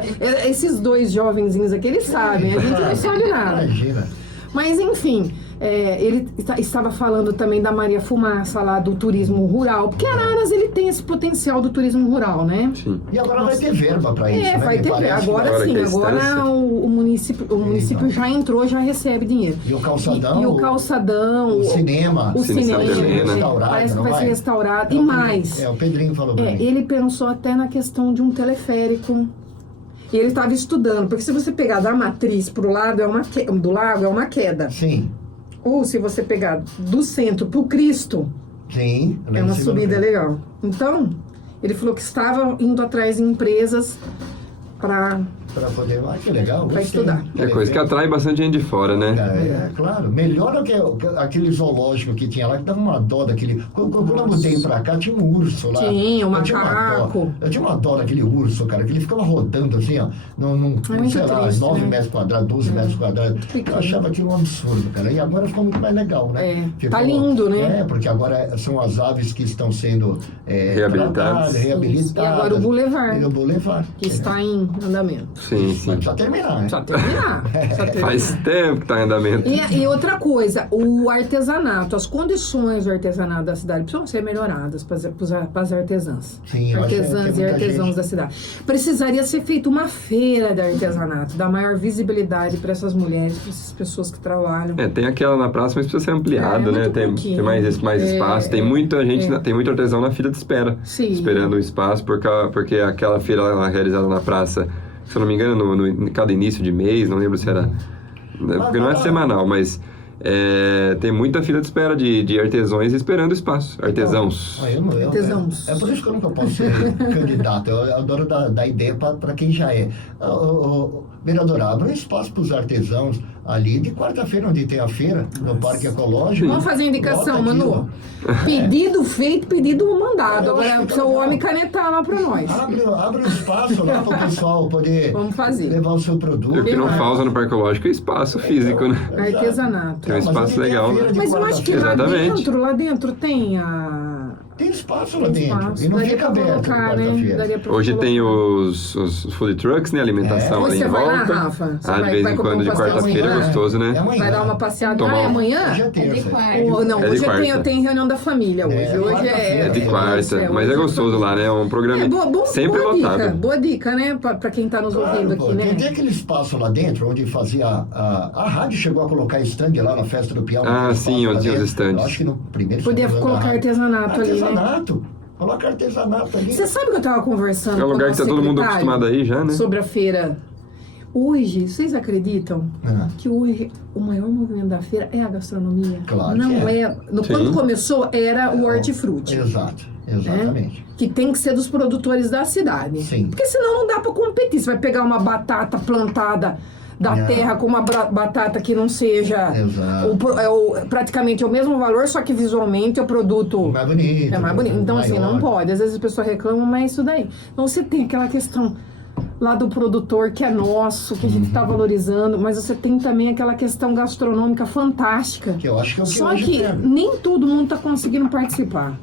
Esses 2 jovenzinhos aqui, eles sabem, a gente não sabe nada. Imagina. Mas enfim, Ele estava falando também da Maria Fumaça lá, do turismo rural, porque Araras ele tem esse potencial do turismo rural, né? Sim. E agora vai ter verba para isso, né? Vai Me ter parece que agora agora sim, que a agora distância- o município já entrou, já recebe dinheiro. E o calçadão, E o calçadão, o cinema, o Cine cinema, Santa Helena. Restaurado, parece que não vai ser vai? restaurado. É E o mais, Pedrinho, o Pedrinho falou pra mim. ele pensou até na questão de um teleférico. E ele estava estudando, porque se você pegar da matriz pro lado, do lago, é uma queda. Sim, Ou se você pegar do centro pro Cristo, sim. é uma subida legal. Então, ele falou que estava indo atrás de empresas para Para poder... que legal. Pra gostei. estudar. É coisa que atrai bastante gente de fora, né? Claro. Melhor do que aquele zoológico que tinha lá, que dava uma dó daquele... Quando eu mudei pra cá, tinha um urso lá. Tinha, um Eu tinha uma dó. macaco. Eu tinha uma dó daquele urso, cara, que ele ficava rodando assim, ó, muito sei lá, triste, 9 né? metros quadrados, 12 metros quadrados. Pequeno. Eu achava aquilo um absurdo, cara. E agora ficou muito mais legal, né? Tá lindo, né? Porque agora são as aves que estão sendo Reabilitadas. tratadas, reabilitadas. E agora o Boulevard. E o Boulevard. que está em andamento. Sim, Mas sim. precisa terminar, né? Só terminar. Só terminar. Faz tempo que tá em andamento. E outra coisa, o artesanato, as condições do artesanato da cidade precisam ser melhoradas para as artesãs. Sim, eu acho que Artesãs tem e muita artesãos gente. da cidade. Precisaria ser feita uma feira de artesanato, dar maior visibilidade para essas mulheres, para essas pessoas que trabalham. Tem aquela na praça, mas precisa ser ampliada, É, né? muito Tem pouquinho. mais espaço. Tem muita gente, tem muito artesão na fila de espera. Sim. Esperando o espaço, porque aquela feira lá realizada na praça, se eu não me engano, em cada início de mês, não lembro se era... Porque não é semanal, mas tem muita fila de espera de artesãos esperando espaço. Artesãos. Artesãos. É por isso que eu nunca posso ser candidato. Eu adoro dar ideia para quem já é. Vereador, abra um espaço para os artesãos ali de quarta-feira, onde tem a feira, no Parque Ecológico. Vamos fazer indicação, Bota aquilo. Manu. Pedido feito, pedido mandado. Eu acho Agora que precisa o homem canetar lá para nós. Abre um espaço lá para o pessoal poder Vamos fazer. levar o seu E o produto. que não falta no Parque Ecológico é espaço físico, né? Artesanato. Tem um espaço legal, né? Mas eu acho que Exatamente. lá dentro tem a... Tem espaço lá Tem dentro. espaço. E não Daria fica pra aberto colocar, né? quarta-feira. Daria pra Hoje colocar. tem os food trucks, né? Alimentação ali Você em vai lá, volta. Rafa? Você De vai vez em comprar quando, um de pastel quarta-feira, é amanhã? gostoso, né? É amanhã. Vai dar uma passeada. Tomar Ah, é um- amanhã? Hoje é terça. Não, É de hoje quarta. eu tenho reunião da família hoje. Hoje quarta-feira. É de quarta, mas é gostoso lá, né? É um programa sempre boa lotado. Dica, boa dica, né? Pra quem tá nos ouvindo Pô, aqui, né? tem aquele espaço lá dentro onde fazia. A rádio chegou a colocar stand lá na festa do Peão. Ah, aquele sim, espaço lá onde tinha os dentro. stands. Eu acho que no primeiro. Podia segundo andar. colocar artesanato ali, né? Artesanato. Coloca artesanato ali. Você sabe que eu tava conversando É um com o lugar que nosso tá todo mundo secretário acostumado aí já, né? sobre a feira. Hoje, vocês acreditam Ah. que hoje o maior movimento da feira é a gastronomia? Claro Não que é. Sim. Quando começou, era o hortifruti. Exato, exatamente. Que tem que ser dos produtores da cidade. Sim. Porque senão não dá pra competir. Você vai pegar uma batata plantada da Não. terra com uma batata que não seja Exato. praticamente o mesmo valor, só que visualmente o produto Mais bonito. é mais bonito. Então, assim, não maior. pode. Às vezes as pessoas reclamam, mas é isso daí. Então, você tem aquela questão lá do produtor que é nosso, que a gente está valorizando, mas você tem também aquela questão gastronômica fantástica. Que eu acho que é o que Só hoje que tem. nem todo mundo está conseguindo participar.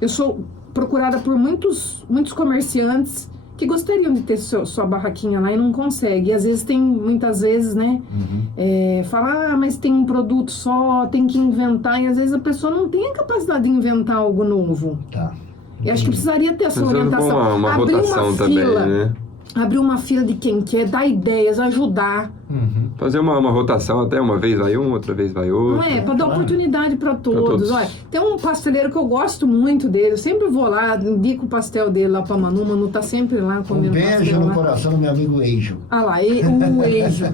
Eu sou procurada por muitos comerciantes que gostariam de ter sua barraquinha lá e não consegue. E às vezes muitas vezes, né? Fala, mas tem um produto só, tem que inventar. E às vezes a pessoa não tem a capacidade de inventar algo novo. Tá. E acho que precisaria ter essa Mas é orientação. uma Abrir rotação uma também, fila, né? abrir uma fila de quem quer, dar ideias, ajudar. Fazer uma rotação até uma vez vai um, outra vez vai outro. Não é? Para dar claro. oportunidade para todos. todos. Olha, tem um pasteleiro que eu gosto muito dele. Eu sempre vou lá, indico o pastel dele lá pra Manu. Manu tá sempre lá Um comendo beijo pastel no lá. coração do meu amigo Eijo. Ah lá, o Eijo.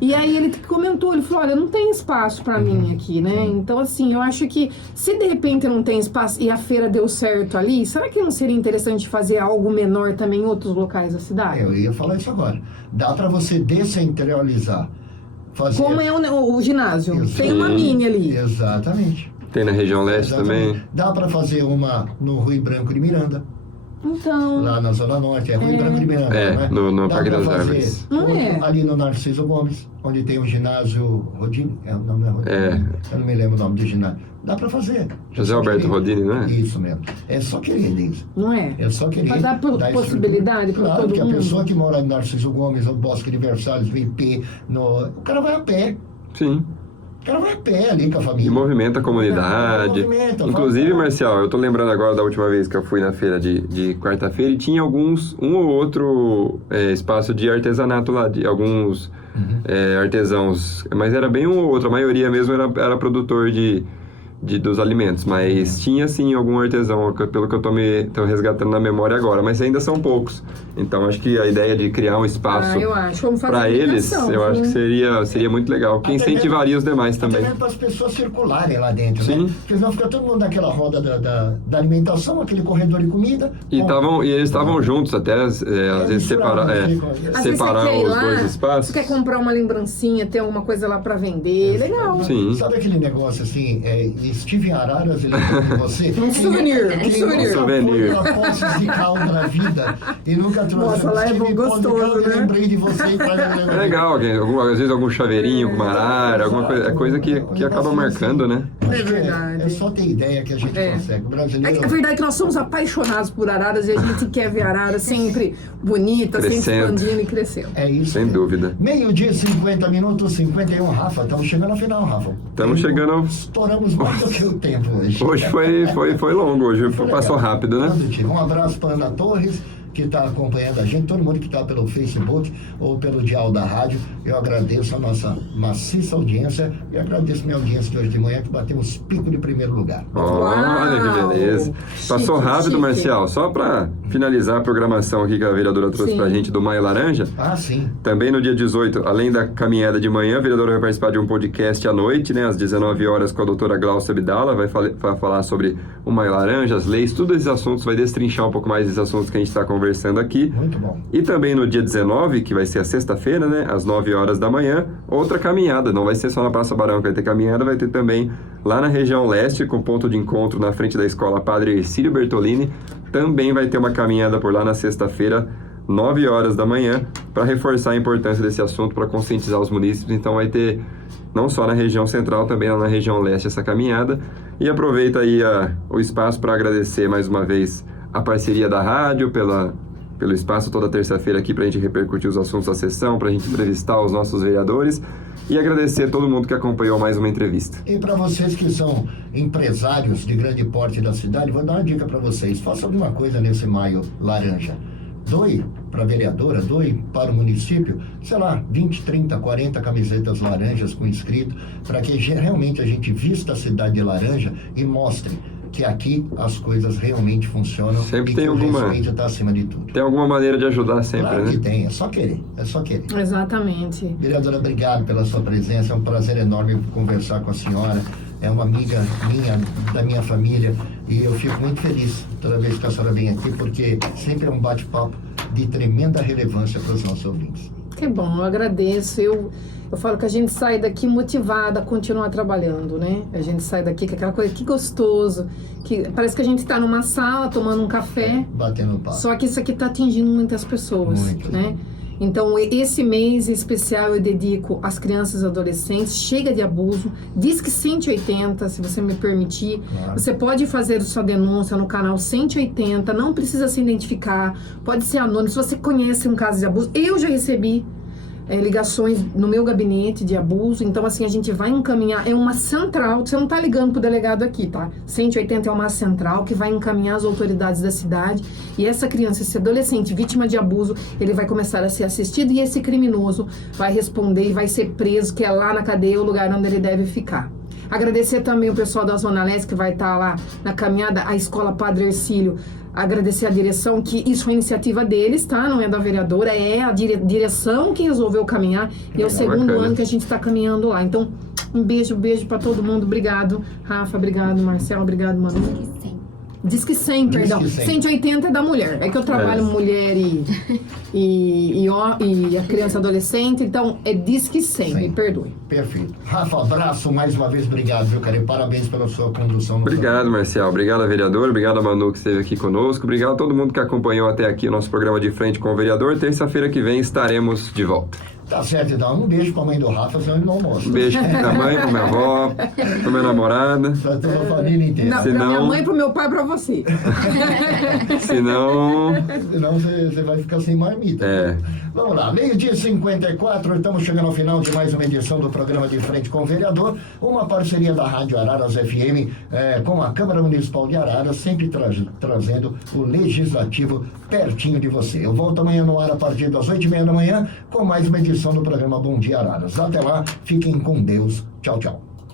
E aí ele comentou, ele falou, olha, não tem espaço pra mim aqui, né? Então, assim, eu acho que se de repente não tem espaço e a feira deu certo ali, será que não seria interessante fazer algo menor também em outros locais da cidade? Eu ia falar isso agora. Dá para você descentralizar. Fazer... Como é o ginásio? Isso. Tem uma Sim. mini ali. Exatamente. Tem na região leste Exatamente. também. Dá para fazer uma no Rui Branco de Miranda, Então, lá na Zona Norte. É Rui Branco de Miranda, É, não é? no Dá Parque pra das fazer Árvores. Não outro é? ali no Narciso Gomes, onde tem o ginásio Rodini. Não, não é Rodini. É. Eu não me lembro o nome do ginásio. Dá para fazer. José É só Alberto querer. Rodini, não é? Isso mesmo. É só querer, Deise. não é? É só querer. Pra dar estrutura. possibilidade pra Claro todo que mundo. a pessoa que mora no Narciso Gomes, no Bosque de Versalhes, no IP, o cara vai a pé. Sim. O cara vai a pé ali com a E família. movimenta a comunidade. Movimenta, Inclusive, fala- Marcial, eu tô lembrando agora da última vez que eu fui na feira de quarta-feira e tinha um ou outro espaço de artesanato lá, de alguns artesãos. Mas era bem um ou outro, a maioria mesmo era produtor dos alimentos, mas tinha sim algum artesão, pelo que eu tô resgatando na memória agora, mas ainda são poucos. Então acho que a ideia de criar um espaço eu acho. Vamos fazer para eles, indicação, eu acho que viu? seria muito legal, que Até incentivaria os demais Até também. mesmo para as pessoas circularem lá dentro, Sim. né? Porque senão fica todo mundo naquela roda da alimentação, aquele corredor de comida. E eles estavam juntos até, às vezes separar Às vezes você separar quer ir os lá, dois espaços. você quer comprar uma lembrancinha, ter alguma coisa lá pra vender, legal. Sim. Sabe aquele negócio assim, estive em Araras, ele lembrou de você? Um souvenir, um Quem souvenir. nunca Souvenir. foi a Poços de Calda na vida e nunca trouxe. Nossa, lá é Estive bom, em Poços de gostoso, Calda, né? lembrei de você. É legal, às vezes algum chaveirinho com uma arara, alguma coisa, é coisa que acaba marcando, né? Acho que verdade. É só ter ideia que a gente consegue. O brasileiro... É verdade que nós somos apaixonados por araras e a gente quer ver a arara sempre bonita, sempre Crescendo. expandindo e crescendo. É isso. Sem dúvida. Meio-dia, 50 minutos, 51. Rafa, estamos chegando ao final, Rafa. Estamos chegando. Estouramos mais do que o tempo hoje. Hoje foi longo, hoje Foi passou legal. rápido, né? Produtivo. Um abraço para Ana Torres, que está acompanhando a gente, todo mundo que está pelo Facebook ou pelo dial da rádio. Eu agradeço a nossa maciça audiência e agradeço minha audiência de hoje de manhã, que batemos pico de primeiro lugar. Olha que beleza. Passou Chique, rápido, chique. Marcial. Só para finalizar a programação aqui que a vereadora trouxe Sim. pra gente do Maio Laranja. Ah, sim. Também no dia 18, além da caminhada de manhã, a vereadora vai participar de um podcast à noite, né, às 19 horas, com a doutora Glaucia Abdala. Vai falar sobre o Maio Laranja, as leis, todos esses assuntos, vai destrinchar um pouco mais esses assuntos que a gente está conversando aqui. Muito bom. E também no dia 19, que vai ser a sexta-feira, né, às 9 horas da manhã, outra caminhada. Não vai ser só na Praça Barão que vai ter caminhada, vai ter também lá na região leste, com ponto de encontro na frente da escola Padre Ercílio Bertolini. Também vai ter uma caminhada por lá na sexta-feira, 9 horas da manhã, para reforçar a importância desse assunto, para conscientizar os munícipes. Então vai ter, não só na região central, também lá na região leste, essa caminhada. E aproveita aí o espaço para agradecer mais uma vez a parceria da rádio, pelo espaço toda terça-feira aqui para a gente repercutir os assuntos da sessão, para a gente entrevistar os nossos vereadores e agradecer todo mundo que acompanhou mais uma entrevista. E para vocês que são empresários de grande porte da cidade, vou dar uma dica para vocês. Faça alguma coisa nesse Maio Laranja. Doe para a vereadora, doe para o município, sei lá, 20, 30, 40 camisetas laranjas com escrito, para que realmente a gente vista a cidade de laranja e mostre que aqui as coisas realmente funcionam. Sempre e tem que alguma- o respeito está acima de tudo. Tem alguma maneira de ajudar sempre, Claro né? que tem, é só querer, é só querer. Exatamente. Vereadora, obrigado pela sua presença, é um prazer enorme conversar com a senhora. É uma amiga minha, da minha família, e eu fico muito feliz toda vez que a senhora vem aqui, porque sempre é um bate-papo de tremenda relevância para os nossos ouvintes. Que bom, eu agradeço. Eu falo que a gente sai daqui motivada a continuar trabalhando, né? A gente sai daqui com aquela coisa, que gostoso, que parece que a gente está numa sala tomando um café, Batendo papo. só que isso aqui está atingindo muitas pessoas, Muito. né? Então, esse mês especial eu dedico às crianças e adolescentes. Chega de abuso. Disque 180, se você me permitir. Claro. Você pode fazer sua denúncia no canal 180. Não precisa se identificar. Pode ser anônimo. Se você conhece um caso de abuso. Eu já recebi ligações no meu gabinete de abuso. Então, assim, a gente vai encaminhar. É uma central. Você não tá ligando pro delegado aqui, tá? 180 é uma central que vai encaminhar as autoridades da cidade. E essa criança, esse adolescente vítima de abuso, ele vai começar a ser assistido. E esse criminoso vai responder e vai ser preso, que é lá na cadeia o lugar onde ele deve ficar. Agradecer também o pessoal da Zona Leste que vai estar lá na caminhada, a Escola Padre Ercílio. Agradecer a direção, que isso é iniciativa deles, tá? Não é da vereadora, é a direção que resolveu caminhar. E é o segundo bacana. ano que a gente está caminhando lá. Então, um beijo para todo mundo. Obrigado, Rafa. Obrigado, Marcelo. Obrigado, Manu. Disque 100, perdão. Disque 100. 180 é da mulher. É que eu trabalho mulher e a criança e adolescente, então é Disque 100, me perdoe. Perfeito. Rafa, abraço mais uma vez, obrigado, viu, cara? E parabéns pela sua condução no Obrigado, Marcial. Obrigado, vereador. Obrigado a Manu, que esteve aqui conosco. Obrigado a todo mundo que acompanhou até aqui o nosso programa de Frente com o Vereador. Terça-feira que vem estaremos de volta. Tá certo, então. Um beijo pra mãe do Rafa, senão ele não almoça. Um beijo pra mãe, pra minha avó, pra minha namorada. Pra toda a família inteira. Não, Se pra minha não- mãe, pro meu pai, pra você. Senão. Senão você vai ficar sem marmita. É. Vamos lá, 12h54, estamos chegando ao final de mais uma edição do programa De Frente com o Vereador, uma parceria da Rádio Araras FM com a Câmara Municipal de Araras, sempre trazendo o Legislativo pertinho de você. Eu volto amanhã no ar a partir das 8h30 da manhã com mais uma edição do programa Bom Dia Araras. Até lá, fiquem com Deus. Tchau, tchau.